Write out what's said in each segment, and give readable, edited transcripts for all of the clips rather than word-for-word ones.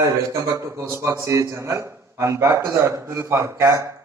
Hi, welcome back to Hostbox CA channel and back to the tutorial for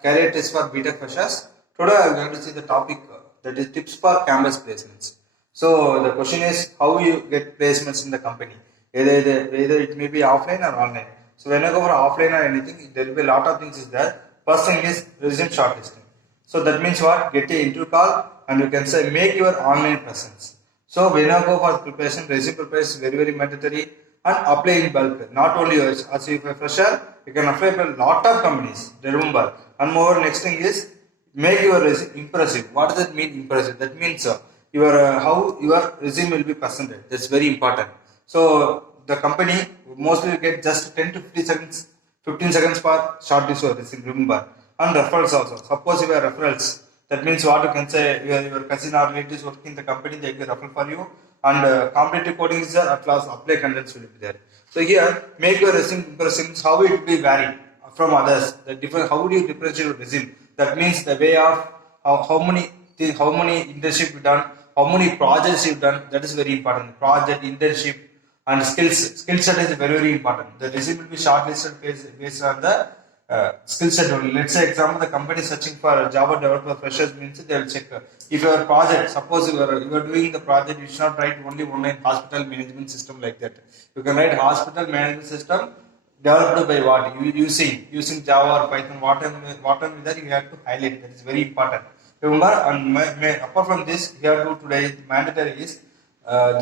career test for B.Tech freshers. Today I am going to see the topic that is tips for campus placements. So the question is how you get placements in the company. Either it may be offline or online. So when I go for offline or anything, there will be a lot of things is there. First thing is resume shortlisting. So that means what? Get a interview call and you can say make your online presence. So when I go for preparation, resume preparation is very mandatory and apply in bulk. Not only yours, as if a fresher, you can apply for a lot of companies. Remember. And more next thing is make your resume impressive. What does that mean impressive? That means how your resume will be presented. That's very important. So the company mostly get just 10 to 15 seconds per shortlist your resume. Remember. And referrals also. Suppose you have referrals. That means what you can say, your cousin or relatives working in the company, they will refer for you. And competitive coding is there, at last apply contents will be there. So here, make your resume impressive. How it will be vary from others. How do you differentiate your resume? That means the way of how many internship you done, how many projects you've done. That is very important. Project, internship, and skills. Skill set is very important. The resume will be shortlisted based on the skill set only. Let's say example, the company is searching for Java developer freshers means they will check if your project, suppose you are doing the project, you should not write only online hospital management system like that. You can write hospital management system developed by what? Using Java or Python, whatever that you have to highlight. That is very important. Remember, and apart from this, here to today mandatory is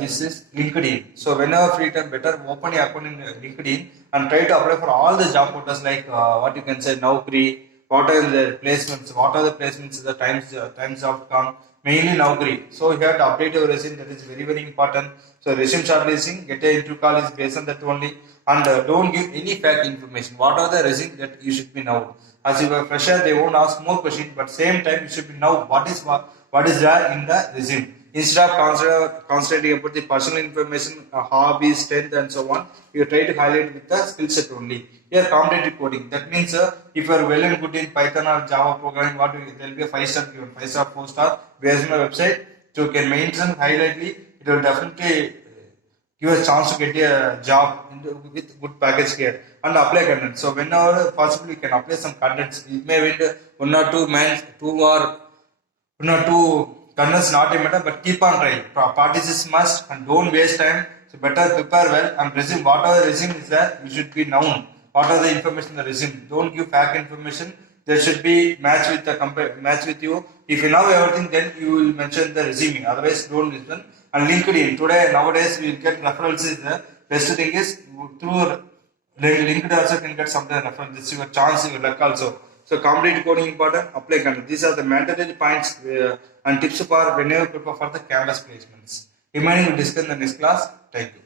this is LinkedIn. So whenever free time, better open your account in LinkedIn and try to apply for all the job portals like what you can say Naukri, what are the placements, the times.com, mainly Naukri. So you have to update your resume. That is very important. So resume shortlisting, get a interview call is based on that only, and don't give any fact information. What are the resume that you should be know? As you are fresher, they won't ask more questions, but same time you should be know what is there in the resume. Instead of concentrating about the personal information, hobbies, strength, and so on, you try to highlight with the skill set only. Here, competitive coding. That means if you are well and good in Python or Java programming, there will be a 5-star given, 5-star, 4-star based on the website. So you can maintain highlightly. It will definitely give a chance to get a job with good package here and apply content. So whenever possible, you can apply some contents. You may win one or two contents not a matter, but keep on trying. Practice is must and don't waste time. So better prepare well and resume. Whatever resume is there, you should be known. What are the information in the resume? Don't give fake information. There should be match with you. If you know everything, then you will mention the resume. Otherwise, don't listen. And LinkedIn. Today, nowadays, we will get referrals. Is the best thing is through LinkedIn also can get some reference. This is your chance, your luck also. So complete coding important, apply content. These are the mandatory points and tips for whenever you prepare for the campus placements. Remaining we discuss in the next class. Thank you.